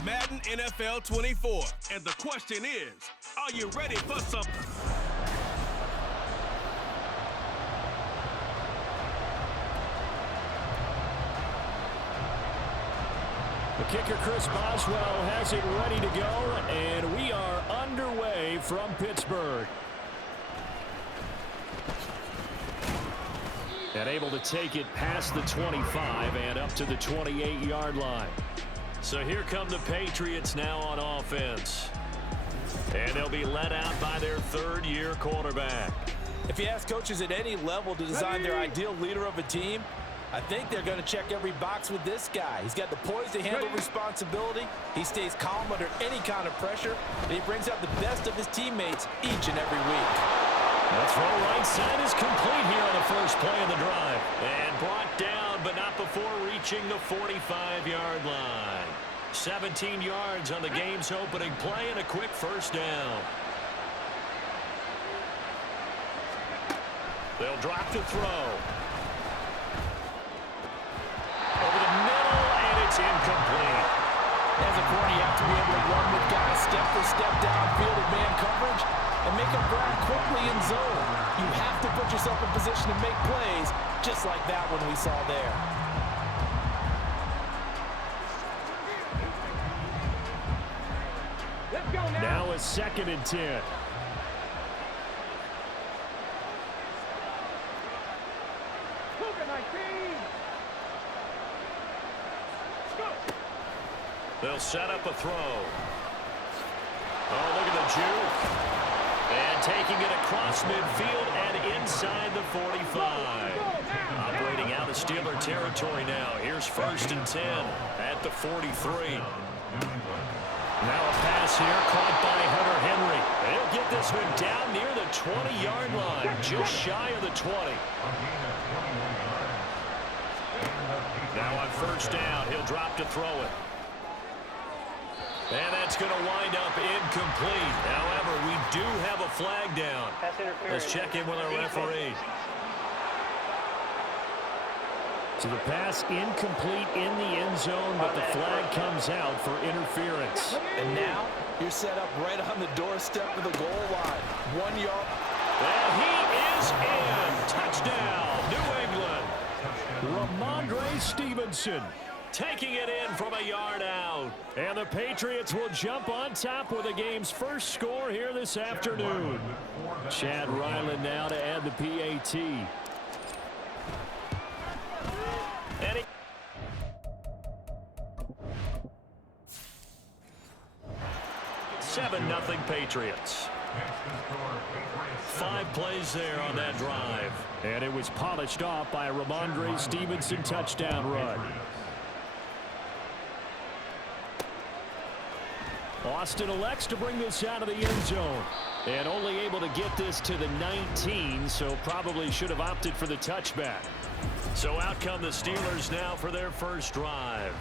It's Madden NFL 24, and the question is, are you ready for some... The kicker, Chris Boswell, has it ready to go, and we are underway from Pittsburgh. And able to take it past the 25 and up to the 28-yard line. So here come the Patriots now on offense. And they'll be led out by their third-year quarterback. If you ask coaches at any level to design their ideal leader of a team, I think they're going to check every box with this guy. He's got the poise to handle responsibility. He stays calm under any kind of pressure, and he brings out the best of his teammates each and every week. That throw right side is complete here on the first play of the drive. And brought down, but not before reaching the 45-yard line. 17 yards on the game's opening play and a quick first down. They'll drop the throw. Over the middle, and it's incomplete. As a corner, you have to be able to run with guys step for step downfield in man coverage and make up ground quickly in zone. You have to put yourself in position to make plays, just like that one we saw there. Let's go now. Now a 2nd and 10. They'll set up a throw. Oh, look at the juke. And taking it across midfield and inside the 45. Operating out of Steeler territory now. Here's 1st and 10 at the 43. Now a pass here caught by Hunter Henry. He'll get this one down near the 20-yard line, just shy of the 20. Now on 1st down, he'll drop to throw it. And that's going to wind up incomplete. However, we do have a flag down. Let's check in with our referee. So the pass incomplete in the end zone, but the flag comes out for interference. And now you're set up right on the doorstep of the goal line. 1 yard. And he is in. Touchdown, New England. Ramondre Stevenson taking it in from a yard out. And the Patriots will jump on top with the game's first score here this afternoon. Chad Ryland now to add the PAT. And 7-0 Patriots. 5 plays there on that drive. And it was polished off by a Ramondre Stevenson touchdown run. Austin elects to bring this out of the end zone. And only able to get this to the 19, so probably should have opted for the touchback. So out come the Steelers now for their first drive.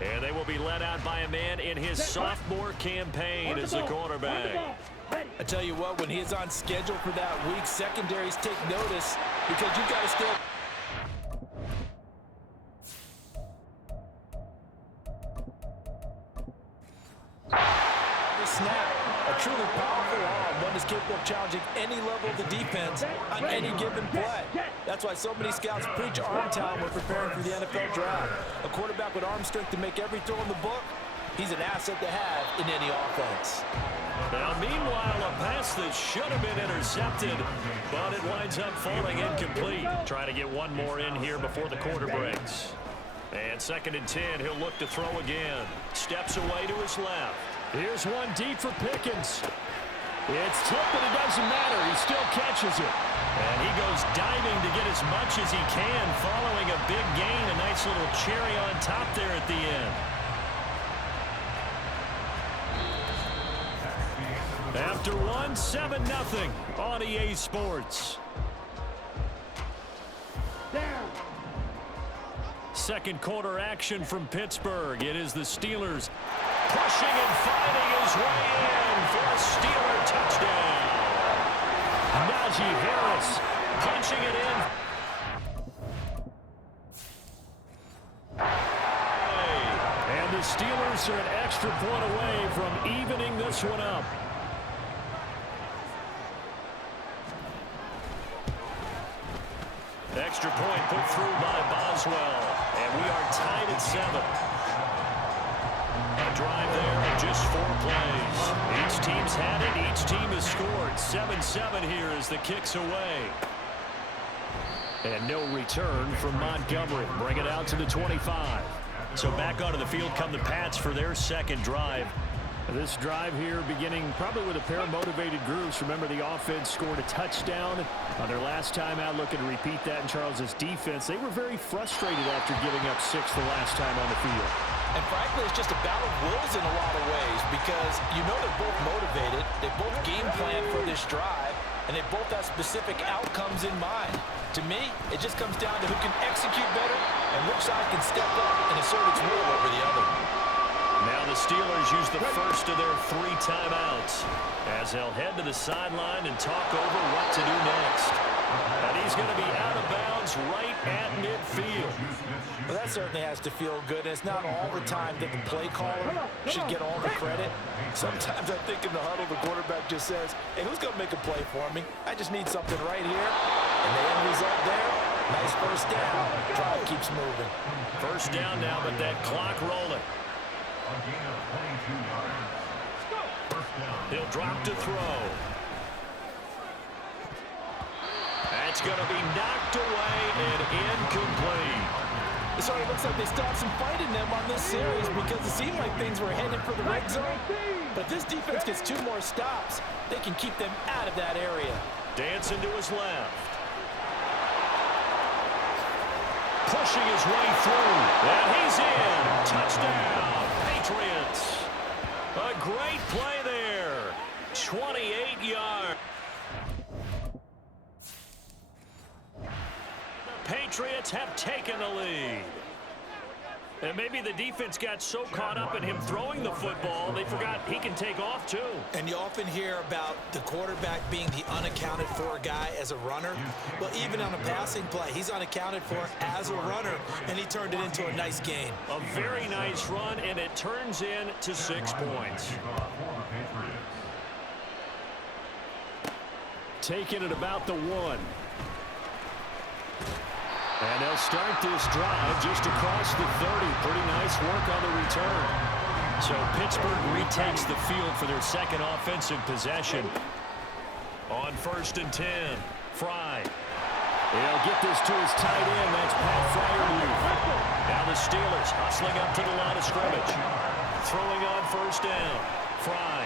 And they will be led out by a man in his sophomore campaign as a quarterback. I tell you what, when he's on schedule for that week, secondaries take notice because you've got to still... snap. A truly powerful arm, one is capable of challenging any level of the defense on any given play. That's why so many scouts preach arm talent when preparing for the NFL draft. A quarterback with arm strength to make every throw in the book, he's an asset to have in any offense. Now, meanwhile, a pass that should have been intercepted, but it winds up falling incomplete. Trying to get one more in here before the quarter breaks. And 2nd and 10, he'll look to throw again. Steps away to his left. Here's one deep for Pickens. It's tipped, but it doesn't matter. He still catches it. And he goes diving to get as much as he can, following a big gain. A nice little cherry on top there at the end. After 7-0 on EA Sports. Second quarter action from Pittsburgh. It is the Steelers pushing and fighting his way in for a Steeler touchdown. Najee Harris punching it in. And the Steelers Steelers are an extra point away from evening this one up. Extra point put through by Boswell. And we are tied at 7. A drive there of just 4 plays. Each team's had it. Each team has scored. 7-7 here as the kick's away. And no return from Montgomery. Bring it out to the 25. So back onto the field come the Pats for their second drive. This drive here beginning probably with a pair of motivated groups. Remember, the offense scored a touchdown on their last time out. Looking to repeat that in Charles' defense. They were very frustrated after giving up 6 the last time on the field. And frankly, it's just a battle of wills in a lot of ways because you know they're both motivated. They both game plan for this drive, and they both have specific outcomes in mind. To me, it just comes down to who can execute better and which side can step up and assert its will over the other. Now the Steelers use the first of their 3 timeouts as they'll head to the sideline and talk over what to do next. And he's going to be out of bounds right at midfield. Well, that certainly has to feel good. And it's not all the time that the play caller should get all the credit. Sometimes I think in the huddle, the quarterback just says, hey, who's going to make a play for me? I just need something right here. And the end result there, nice first down. Drive keeps moving. First down now, but that clock rolling. He'll drop to throw. That's going to be knocked away and incomplete. It sort of looks like they still have some fight in them on this series because it seemed like things were headed for the red zone. But this defense gets 2 more stops. They can keep them out of that area. Dancing to his left. Pushing his way through. And he's in. Touchdown, Patriots. A great play there. 28 yards. The Patriots have taken the lead. And maybe the defense got so caught up in him throwing the football, they forgot he can take off too. And you often hear about the quarterback being the unaccounted for guy as a runner. Well, even on a passing play, he's unaccounted for as a runner, and he turned it into a nice gain. A very nice run, and it turns into 6 points. Taking it about the 1. And they'll start this drive just across the 30. Pretty nice work on the return. So Pittsburgh retakes the field for their second offensive possession. On 1st and 10, Fry. He'll get this to his tight end. That's Pat Fryermuth. Now the Steelers hustling up to the line of scrimmage. Throwing on 1st down. Fry.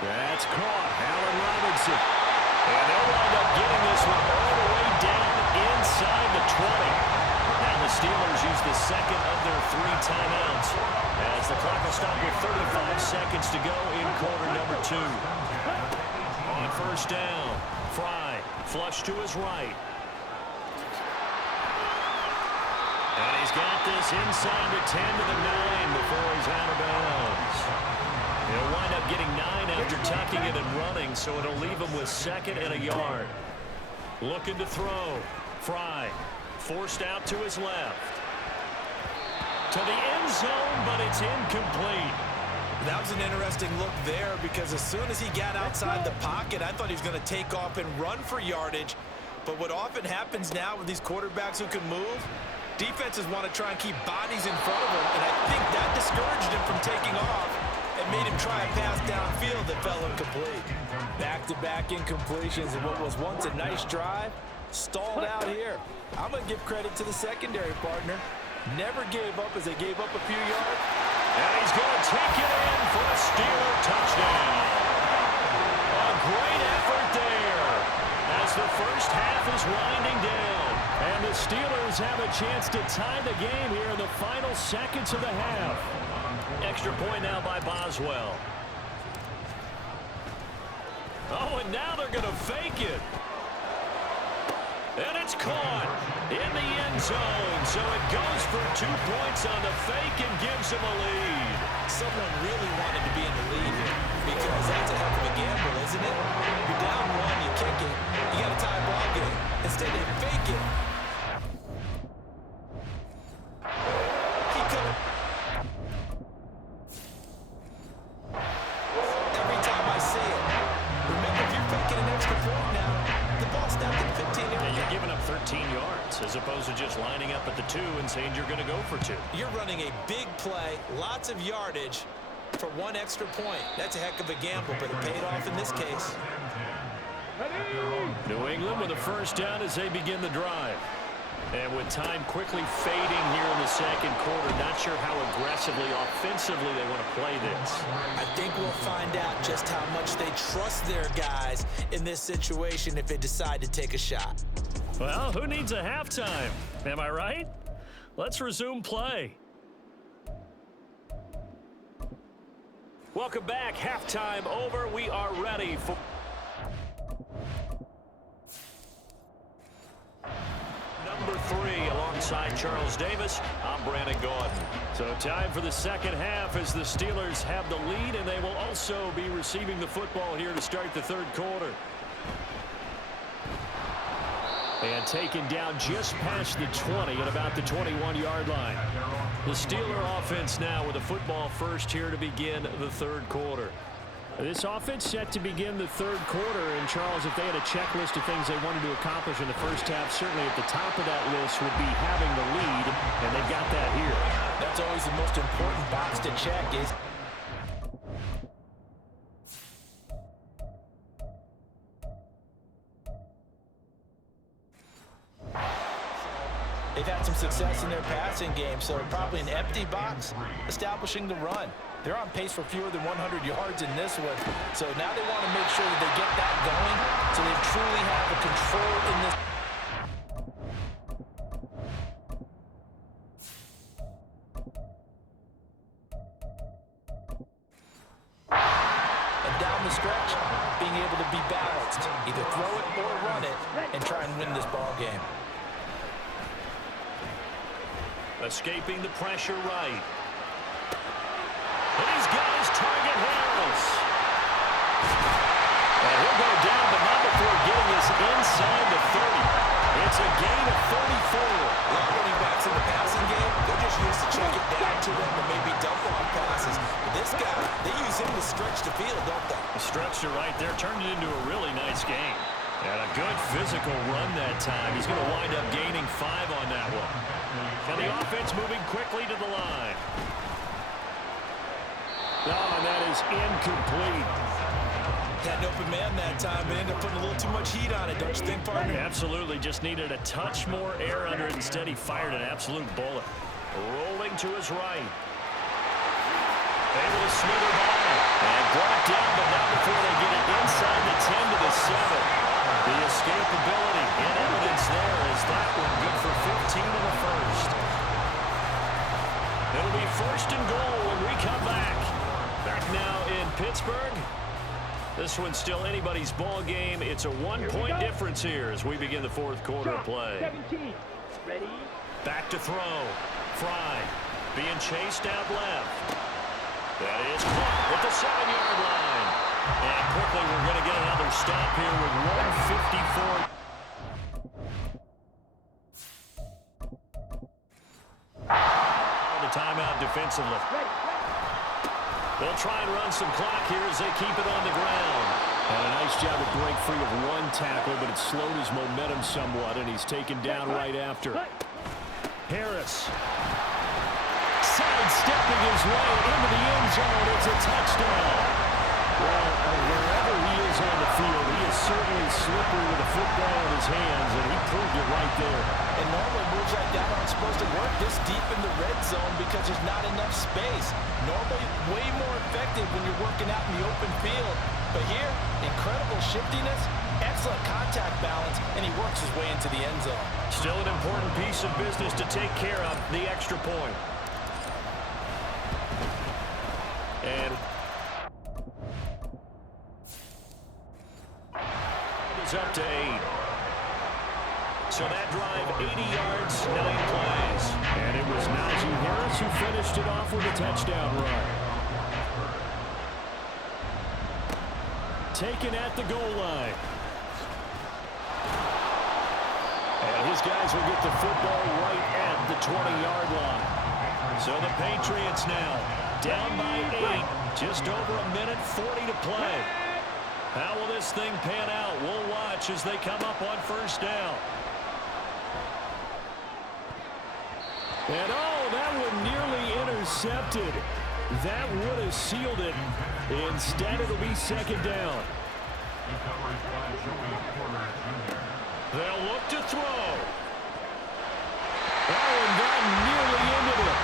That's caught. Allen Robinson. And they'll wind up getting this one all the way down inside the 20. Now the Steelers use the second of their 3 timeouts as the clock will stop with 35 seconds to go in quarter number 2. On 1st down, Fry flush to his right. And he's got this inside the 10 to the 9 before he's out of bounds. He'll wind up getting 9 after tucking it and running, so it'll leave him with 2nd and a yard. Looking to throw. Fry forced out to his left. To the end zone, but it's incomplete. That was an interesting look there because as soon as he got outside the pocket, I thought he was going to take off and run for yardage. But what often happens now with these quarterbacks who can move, defenses want to try and keep bodies in front of him, and I think that discouraged him from taking off and made him try a pass downfield that fell incomplete. Back-to-back incompletions in what was once a nice drive, stalled out here. I'm going to give credit to the secondary partner. Never gave up as they gave up a few yards. And he's going to take it in for a Steeler touchdown. A great effort there as the first half is winding down. And the Steelers have a chance to tie the game here in the final seconds of the half. Extra point now by Boswell. Oh, and now they're going to fake it. And it's caught in the end zone. So it goes for 2 points on the fake and gives them a lead. Someone really wanted to be in the lead here because that's a heck of a gamble, isn't it? You're down 1, you kick it, you got a tie ball game. Instead they fake it. 13 yards, as opposed to just lining up at the 2 and saying you're going to go for 2. You're running a big play, lots of yardage for 1 extra point. That's a heck of a gamble, but it paid off in this case. New England with a first down as they begin the drive. And with time quickly fading here in the second quarter, not sure how aggressively, offensively they want to play this. I think we'll find out just how much they trust their guys in this situation if they decide to take a shot. Well, who needs a halftime? Am I right? Let's resume play. Welcome back. Halftime over. We are ready for... Number 3 alongside Charles Davis. I'm Brandon Gaudin. So time for the second half as the Steelers have the lead, and they will also be receiving the football here to start the third quarter. And taken down just past the 20 at about the 21-yard line. The Steeler offense now with a football first here to begin the third quarter. This offense set to begin the third quarter, and Charles, if they had a checklist of things they wanted to accomplish in the first half, certainly at the top of that list would be having the lead, and they've got that here. That's always the most important box to check is... They've had some success in their passing game, so probably an empty box establishing the run. They're on pace for fewer than 100 yards in this one, so now they want to make sure that they get that going so they truly have a control in this. And down the stretch, being able to be balanced, either throw it or run it, and try and win this ball game. Escaping the pressure right. And he's got his target, Harris. And he'll go down, but not before getting us inside the 30. It's a gain of 34. A lot of running backs in the passing game, they're just used to check it down to them and maybe dump off passes. But this guy, they use him to stretch the field, don't they? Stretched it right there, turned it into a really nice game. And a good physical run that time. He's going to wind up gaining 5 on that one. And the offense moving quickly to the line. Oh, and that is incomplete. Had an open man that time, but ended up putting a little too much heat on it, don't you think, partner? Absolutely, just needed a touch more air under it. Instead, he fired an absolute bullet. Rolling to his right. Able to smother ball. And brought down, but not before they get it inside the 10 to the 7. The escapability in evidence there is that one good for 15 in the first. It'll be first and goal when we come back. Back now in Pittsburgh. This one's still anybody's ball game. It's a 1-point difference here as we begin the fourth quarter of play. 17. Ready? Back to throw. Fry being chased out left. That is caught at the 7-yard line. And quickly we're going to get another stop here with 1:54. The timeout defensively. They'll try and run some clock here as they keep it on the ground. And a nice job to break free of 1 tackle, but it slowed his momentum somewhat, and he's taken down right after. Harris. Sidestepping his way into the end zone. It's a touchdown. Well, wherever he is on the field, he is certainly slippery with a football in his hands, and he proved it right there. And normally moves like that aren't supposed to work this deep in the red zone because there's not enough space. Normally way more effective when you're working out in the open field. But here, incredible shiftiness, excellent contact balance, and he works his way into the end zone. Still an important piece of business to take care of, the extra point. And it's up to 8. So that drive, 80 yards, 9 plays. And it was Najee Harris who finished it off with a touchdown run. Taken at the goal line. And his guys will get the football right at the 20-yard line. So the Patriots now down by 8. Just over a minute 40 to play. How will this thing pan out? We'll watch as they come up on first down. And oh, that one nearly intercepted. That would have sealed it. Instead, it'll be second down. They'll look to throw. Oh, and that nearly ended it.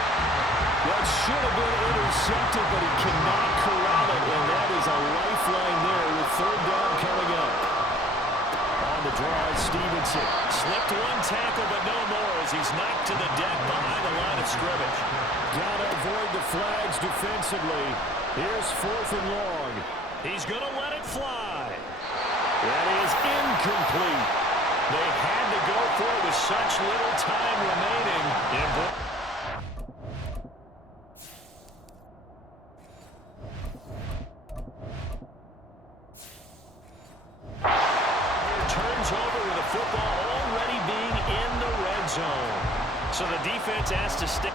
That should have been intercepted, but he cannot corral it, and that is a lifeline there with third down coming up. On the draw, Stevenson. Slipped one tackle, but no more as he's knocked to the deck behind the line of scrimmage. Got to avoid the flags defensively. Here's 4th and long. He's going to let it fly. That is incomplete. They had to go for it with such little time remaining. Turns over with the football already being in the red zone. So the defense has to stick.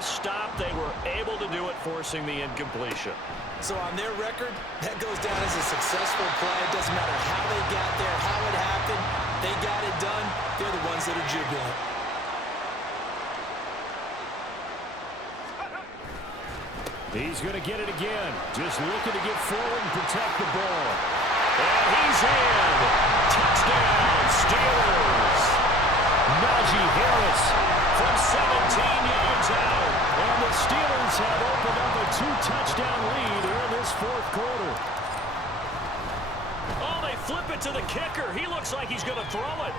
Stop. They were able to do it, forcing the incompletion. So on their record, that goes down as a successful play. It doesn't matter how they got there, how it happened. They got it done. They're the ones that are jubilant. He's going to get it again. Just looking to get forward and protect the ball. And he's in. Touchdown, Steelers. Najee Harris from 17 yards out. And the Steelers have opened up a 2-touchdown lead here in this 4th quarter. Oh, they flip it to the kicker. He looks like he's going to throw it.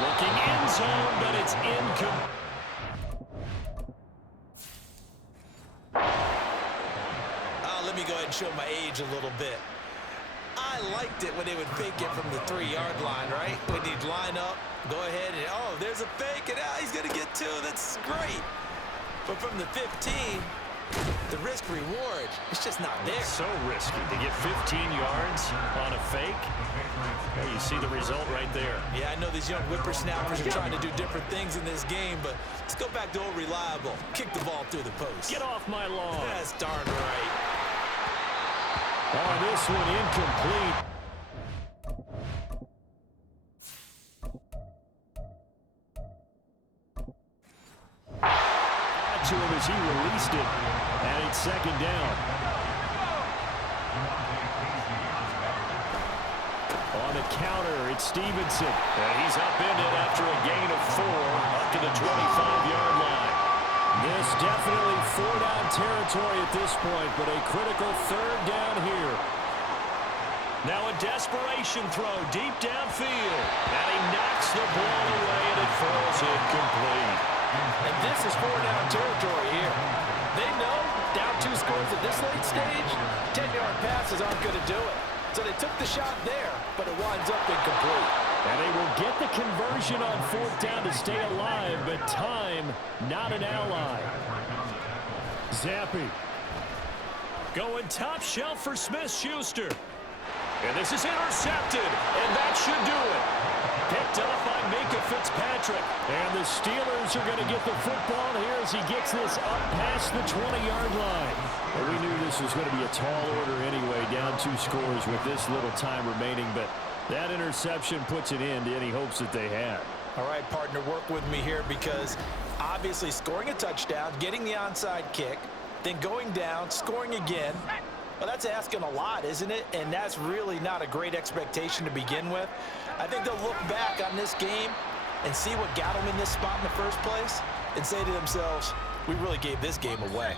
Looking end zone, but it's incomplete. Let me go ahead and show my age a little bit. I liked it when they would fake it from the 3-yard line, right? When he'd line up, go ahead and, oh, there's a fake, and he's going to get 2. That's great. But from the 15, the risk-reward, it's just not there. So risky to get 15 yards on a fake. Well, you see the result right there. Yeah, I know these young whippersnappers are trying to do different things in this game, but let's go back to old reliable. Kick the ball through the post. Get off my lawn. That's darn right. Oh, this one incomplete. To him as he released it, and it's second down. On the counter, it's Stevenson. And he's upended after a gain of 4 up to the 25-yard line. This definitely 4-down territory at this point, but a critical 3rd down here. Now a desperation throw deep downfield. And he knocks the ball away, and it falls incomplete. And this is 4-down territory here. They know down 2 scores at this late stage, 10-yard passes aren't going to do it. So they took the shot there, but it winds up incomplete. And they will get the conversion on 4th down to stay alive, but time, not an ally. Zappi. Going top shelf for Smith-Schuster. And this is intercepted, and that should do it. Picked up by Minka Fitzpatrick. And the Steelers are going to get the football here as he gets this up past the 20-yard line. Well, we knew this was going to be a tall order anyway, down 2 scores with this little time remaining, but that interception puts an end to any hopes that they had. All right, partner, work with me here because obviously scoring a touchdown, getting the onside kick, then going down, scoring again. Well, that's asking a lot, isn't it? And that's really not a great expectation to begin with. I think they'll look back on this game and see what got them in this spot in the first place and say to themselves, we really gave this game away.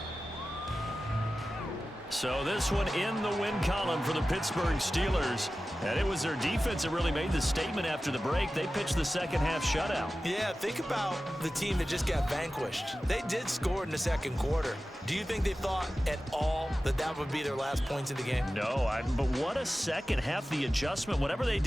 So this one in the win column for the Pittsburgh Steelers. And it was their defense that really made the statement after the break. They pitched the second half shutout. Yeah, think about the team that just got vanquished. They did score in the second quarter. Do you think they thought at all that that would be their last points in the game? No, but what a second half, the adjustment, whatever they did.